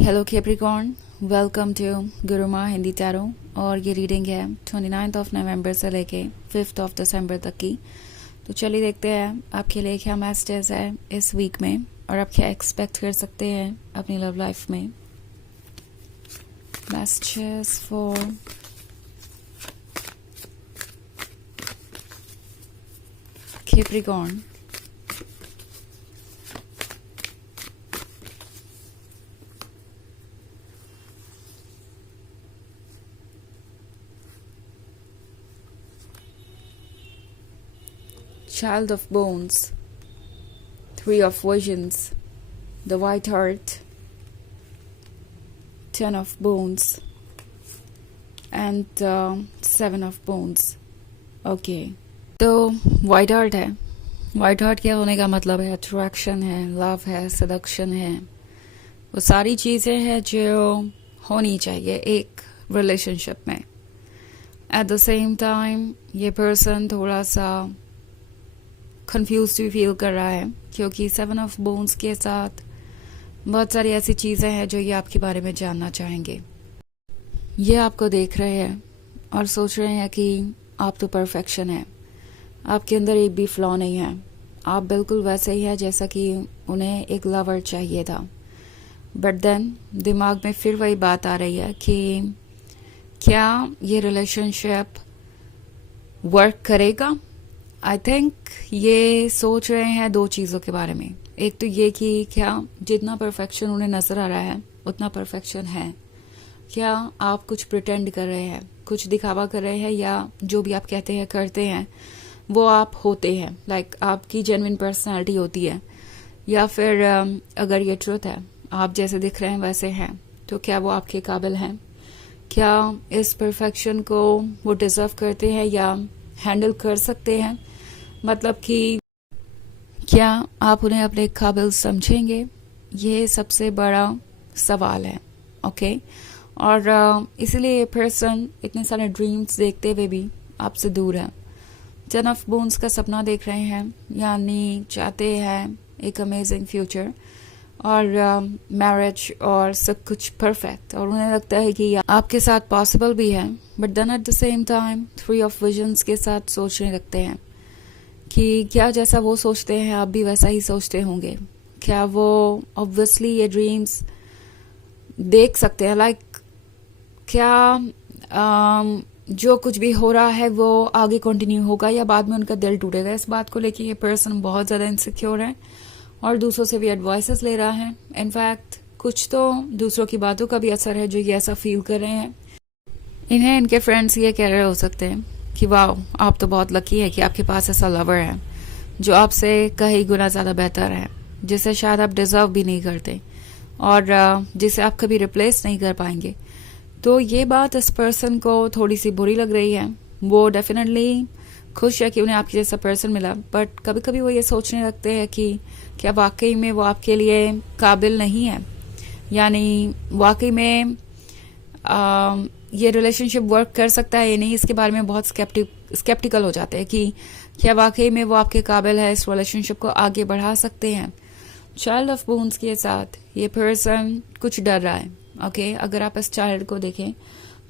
Hello Capricorn, welcome to Guruma Hindi tarot. और ये reading है 29 नवंबर से लेके 5 दिसंबर तक की। तो चलिए देखते हैं आपके लिए क्या मैसेजेस है इस वीक में और आप क्या एक्सपेक्ट कर सकते हैं अपनी लव लाइफ में। Messages for Capricorn. Child of Bones, Three of Visions, the White Heart, Ten of Bones, and Seven of Bones. Okay. तो White Heart है। White Heart क्या होने का मतलब है? अट्रैक्शन है, लव है, सदक्शन है, वो सारी चीज़ें हैं जो होनी चाहिए एक रिलेशनशिप में। एट द सेम टाइम ये पर्सन थोड़ा सा कंफ्यूज भी फील कर रहा है क्योंकि 7 ऑफ बोन्स के साथ बहुत सारी ऐसी चीज़ें हैं जो ये आपके बारे में जानना चाहेंगे। ये आपको देख रहे हैं और सोच रहे हैं कि आप तो परफेक्शन है, आपके अंदर एक भी फ्लॉ नहीं है, आप बिल्कुल वैसे ही है जैसा कि उन्हें एक लवर चाहिए था। बट देन दिमाग में फिर वही बात आ रही है कि क्या ये रिलेशनशिप वर्क करेगा। आई थिंक ये सोच रहे हैं दो चीज़ों के बारे में। एक तो ये कि क्या जितना परफेक्शन उन्हें नज़र आ रहा है उतना परफेक्शन है, क्या आप कुछ प्रिटेंड कर रहे हैं, कुछ दिखावा कर रहे हैं, या जो भी आप कहते हैं करते हैं वो आप होते हैं, लाइक आपकी जेन्युइन पर्सनालिटी होती है, या फिर अगर ये ट्रुथ है आप जैसे दिख रहे हैं वैसे हैं, तो क्या वो आपके काबिल हैं, क्या इस परफेक्शन को वो डिजर्व करते हैं या हैंडल कर सकते हैं। मतलब कि क्या आप उन्हें अपने काबिल समझेंगे, ये सबसे बड़ा सवाल है। ओके। और इसीलिए ये पर्सन इतने सारे ड्रीम्स देखते हुए भी आपसे दूर है। 10 ऑफ बोन्स का सपना देख रहे हैं, यानी चाहते हैं एक अमेजिंग फ्यूचर और मैरिज और सब कुछ परफेक्ट, और उन्हें लगता है कि आपके साथ पॉसिबल भी है। But then at the same time 3 of visions के साथ सोचने लगते हैं कि क्या जैसा वो सोचते हैं आप भी वैसा ही सोचते होंगे। क्या वो ऑब्वियसली ये ड्रीम्स देख सकते हैं, लाइक क्या जो कुछ भी हो रहा है वो आगे कंटिन्यू होगा या बाद में उनका दिल टूटेगा। इस बात को लेके ये पर्सन बहुत ज़्यादा इनसिक्योर है और दूसरों से भी एडवाइसेस ले रहा है। इनफैक्ट कुछ तो दूसरों की बातों का भी असर है जो ये ऐसा फील कर रहे हैं। इन्हें इनके फ्रेंड्स ये कह रहे हो सकते हैं कि वाह आप तो बहुत लकी है कि आपके पास ऐसा लवर है जो आपसे कई गुना ज़्यादा बेहतर है, जिसे शायद आप डिजर्व भी नहीं करते और जिसे आप कभी रिप्लेस नहीं कर पाएंगे। तो ये बात इस पर्सन को थोड़ी सी बुरी लग रही है। वो डेफिनेटली खुश है कि उन्हें आपके जैसा पर्सन मिला, बट कभी कभी वो ये सोचने लगते हैं कि क्या वाकई में वो आपके लिए काबिल नहीं है, यानी वाकई में ये रिलेशनशिप वर्क कर सकता है या नहीं। इसके बारे में बहुत स्केप्टिकल हो जाते हैं कि क्या वाकई में वो आपके काबिल है, इस रिलेशनशिप को आगे बढ़ा सकते हैं। चाइल्ड ऑफ बोन्स के साथ ये पर्सन कुछ डर रहा है। ओके। अगर आप इस चाइल्ड को देखें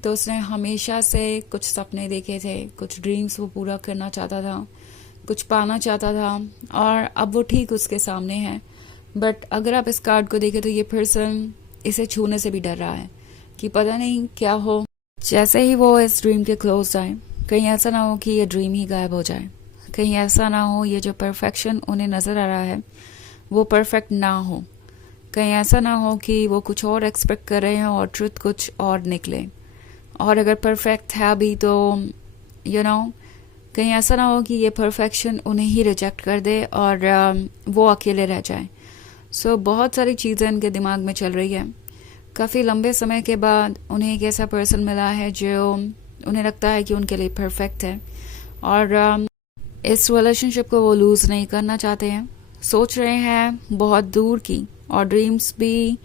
तो उसने हमेशा से कुछ सपने देखे थे, कुछ ड्रीम्स वो पूरा करना चाहता था, कुछ पाना चाहता था, और अब वो ठीक उसके सामने है। बट अगर आप इस कार्ड को देखें तो ये पर्सन इसे छूने से भी डर रहा है कि पता नहीं क्या हो। जैसे ही वो इस ड्रीम के क्लोज आए, कहीं ऐसा ना हो कि ये ड्रीम ही गायब हो जाए, कहीं ऐसा ना हो ये जो परफेक्शन उन्हें नज़र आ रहा है वो परफेक्ट ना हो, कहीं ऐसा ना हो कि वो कुछ और एक्सपेक्ट कर रहे हैं और ट्रुथ कुछ और निकले, और अगर परफेक्ट है अभी तो कहीं ऐसा ना हो कि ये परफेक्शन उन्हें ही रिजेक्ट कर दे और वो अकेले रह जाए। सो बहुत सारी चीज़ें इनके दिमाग में चल रही है। काफ़ी लंबे समय के बाद उन्हें एक ऐसा पर्सन मिला है जो उन्हें लगता है कि उनके लिए परफेक्ट है, और इस रिलेशनशिप को वो लूज़ नहीं करना चाहते हैं। सोच रहे हैं बहुत दूर की, और ड्रीम्स भी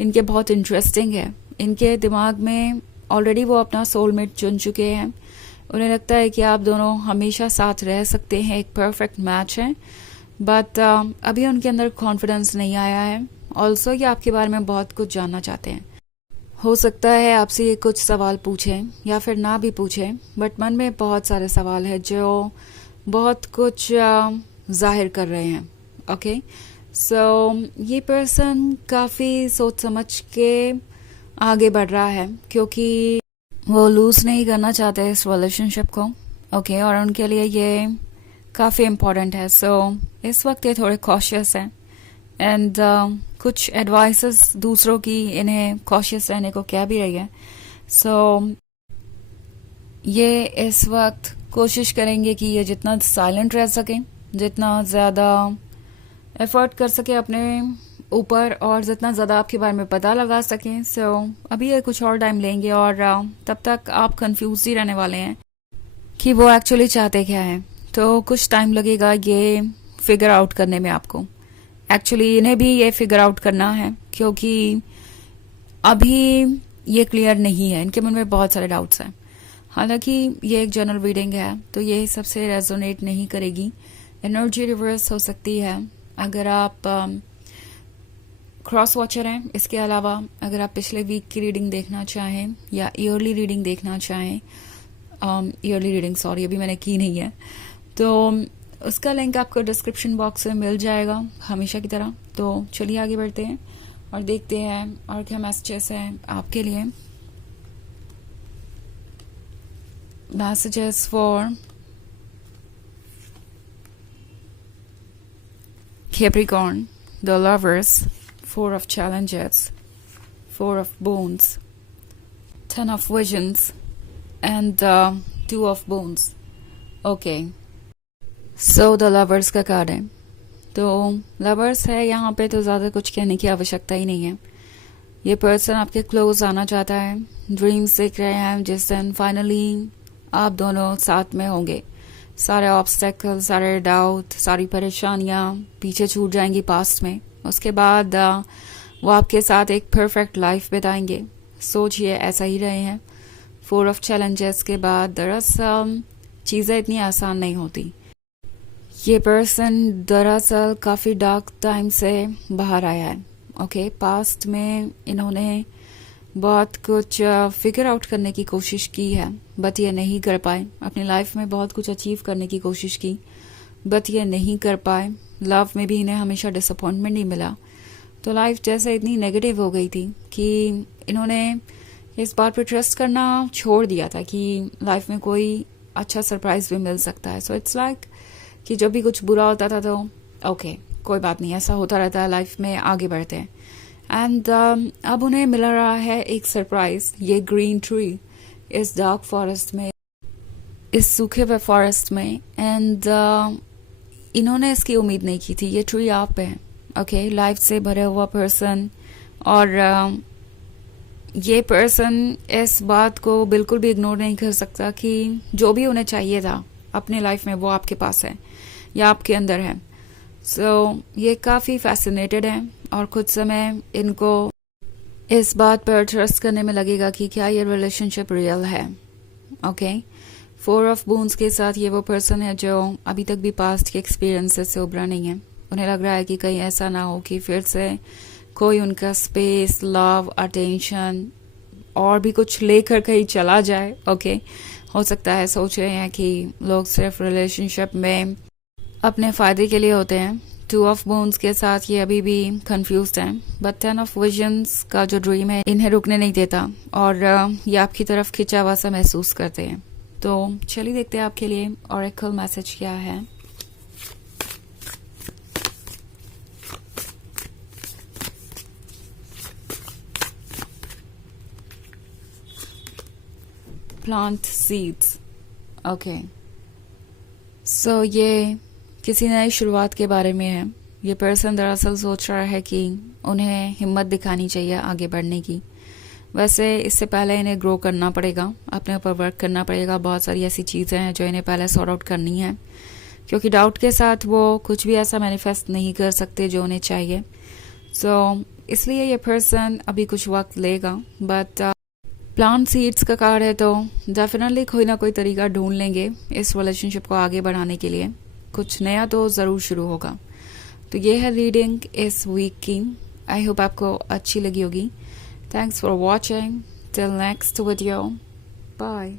इनके बहुत इंटरेस्टिंग है। इनके दिमाग में ऑलरेडी वो अपना सोलमेट चुन चुके हैं। उन्हें लगता है कि आप दोनों हमेशा साथ रह सकते हैं, एक परफेक्ट मैच है। बट अभी उनके अंदर कॉन्फिडेंस नहीं आया है ऑल्सो ये आपके बारे में बहुत कुछ जानना चाहते हैं। हो सकता है आपसे ये कुछ सवाल पूछें या फिर ना भी पूछें, बट मन में बहुत सारे सवाल हैं जो बहुत कुछ जाहिर कर रहे हैं। ओके, सो ये पर्सन काफ़ी सोच समझ के आगे बढ़ रहा है क्योंकि वो लूज़ नहीं करना चाहते इस रिलेशनशिप को। ओके, और उनके लिए ये काफ़ी इम्पोर्टेंट है। सो इस वक्त ये थोड़े कॉशियस हैं एंड कुछ एडवाइसेस दूसरों की इन्हें कॉशियस रहने को कह भी रही है। सो ये इस वक्त कोशिश करेंगे कि ये जितना साइलेंट रह सकें, जितना ज़्यादा एफर्ट कर सके अपने ऊपर और जितना ज़्यादा आपके बारे में पता लगा सकें। सो अभी ये कुछ और टाइम लेंगे और तब तक आप कंफ्यूज ही रहने वाले हैं कि वो एक्चुअली चाहते क्या है। तो कुछ टाइम लगेगा ये फिगर आउट करने में आपको। एक्चुअली इन्हें भी ये फिगर आउट करना है क्योंकि अभी ये क्लियर नहीं है, इनके मन में बहुत सारे डाउट्स हैं। हालांकि ये एक जनरल रीडिंग है तो ये सबसे रेजोनेट नहीं करेगी, एनर्जी रिवर्स हो सकती है अगर आप क्रॉस वॉचर हैं। इसके अलावा अगर आप पिछले वीक की रीडिंग देखना चाहें या ईयरली रीडिंग देखना चाहें, ईयरली रीडिंग सॉरी अभी मैंने की नहीं है, तो उसका लिंक आपको डिस्क्रिप्शन बॉक्स में मिल जाएगा हमेशा की तरह। तो चलिए आगे बढ़ते हैं और देखते हैं और क्या मैसेजेस हैं आपके लिए। Messages for Capricorn, the Lovers, Four of Challenges, Four of Bones, Ten of Visions, and Two of Bones. Okay. So the Lovers का कार्ड है। तो Lovers है यहाँ पे, तो ज़्यादा कुछ कहने की आवश्यकता ही नहीं है। ये पर्सन आपके क्लोज आना चाहता है, ड्रीम्स देख रहे हैं जिस दिन फाइनली आप दोनों साथ में होंगे। सारे ऑब्स्टेकल, सारे डाउट, सारी परेशानियाँ पीछे छूट जाएंगी पास्ट में। उसके बाद वो आपके साथ एक परफेक्ट लाइफ बिताएंगे। सोचिए ऐसा ही रहे हैं। फोर ऑफ चैलेंजेस के बाद दरअसल चीज़ें इतनी आसान नहीं होती। ये पर्सन दरअसल काफ़ी डार्क टाइम से बाहर आया है। ओके, पास्ट में इन्होंने बहुत कुछ फिगर आउट करने की कोशिश की है बट ये नहीं कर पाए। अपनी लाइफ में बहुत कुछ अचीव करने की कोशिश की बट ये नहीं कर पाए। लव में भी इन्हें हमेशा डिसअपॉइंटमेंट ही मिला। तो लाइफ जैसे इतनी नेगेटिव हो गई थी कि इन्होंने इस बात पर ट्रस्ट करना छोड़ दिया था कि लाइफ में कोई अच्छा सरप्राइज भी मिल सकता है। सो इट्स लाइक कि जब भी कुछ बुरा होता था तो ओके कोई बात नहीं, ऐसा होता रहता है, लाइफ में आगे बढ़ते हैं। एंड अब उन्हें मिल रहा है एक सरप्राइज, ये ग्रीन ट्री इस डार्क फॉरेस्ट में, इस सूखे हुए फॉरेस्ट में। एंड इन्होंने इसकी उम्मीद नहीं की थी। ये ट्री आप है, ओके, लाइफ से भरे हुआ पर्सन। और ये पर्सन इस बात को बिल्कुल भी इग्नोर नहीं कर सकता कि जो भी उन्हें चाहिए था अपने लाइफ में वो आपके पास है या आपके अंदर है। सो ये काफ़ी फैसिनेटेड है और कुछ समय इनको इस बात पर ट्रस्ट करने में लगेगा कि क्या ये रिलेशनशिप रियल है। ओके, फोर ऑफ बोन्स के साथ ये वो पर्सन है जो अभी तक भी पास्ट के एक्सपीरियंसेस से उभरा नहीं है। उन्हें लग रहा है कि कहीं ऐसा ना हो कि फिर से कोई उनका स्पेस, लव, अटेंशन और भी कुछ लेकर कहीं चला जाए। ओके, हो सकता है सोच रहे हैं कि लोग सिर्फ रिलेशनशिप में अपने फ़ायदे के लिए होते हैं। टू ऑफ बोन्स के साथ ये अभी भी कंफ्यूज्ड हैं बट टेन ऑफ विजन्स का जो ड्रीम है इन्हें रुकने नहीं देता और ये आपकी तरफ खिंचा हुआ सा महसूस करते हैं। तो चलिए देखते हैं आपके लिए ऑरेकल मैसेज क्या है। Plant seeds. ओके, सो ये किसी नई शुरुआत के बारे में है। ये पर्सन दरअसल सोच रहा है कि उन्हें हिम्मत दिखानी चाहिए आगे बढ़ने की। वैसे इससे पहले इन्हें ग्रो करना पड़ेगा, अपने ऊपर वर्क करना पड़ेगा। बहुत सारी ऐसी चीज़ें हैं जो इन्हें पहले सॉर्ट आउट करनी है क्योंकि डाउट के साथ वो कुछ भी ऐसा मैनिफेस्ट नहीं कर सकते जो उन्हें चाहिए। सो इसलिए ये पर्सन अभी कुछ वक्त लेगा बट प्लांट सीड्स का कार्ड है तो डेफिनेटली कोई ना कोई तरीका ढूंढ लेंगे इस रिलेशनशिप को आगे बढ़ाने के लिए। कुछ नया तो ज़रूर शुरू होगा। तो ये है रीडिंग इस वीक की आई होप आपको अच्छी लगी होगी. Thanks for watching. Till next video. Bye.